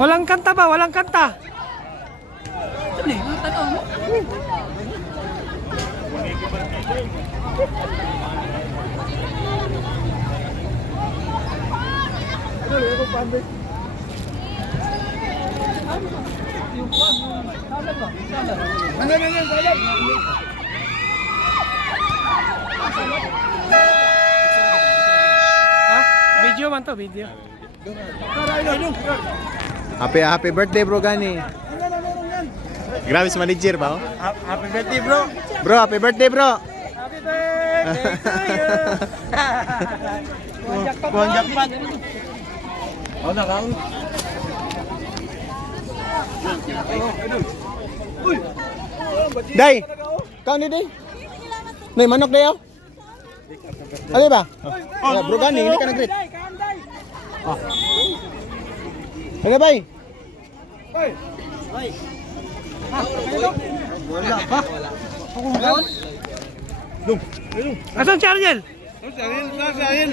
Walang kanta ba? Walang kanta. Video man to, video. Happy birthday bro Gani. Grabe si manager ba? Oh? Happy birthday, bro. Bro, happy birthday bro. Happy birthday to you. Kuhan jackpot. Oh, nakaon. Day. Kau ni day. Nay manok dayo. Ano ba? Oh, bro Gani, hindi ka nag-greet. Ano bay? Asan si Ariel? Sa akin.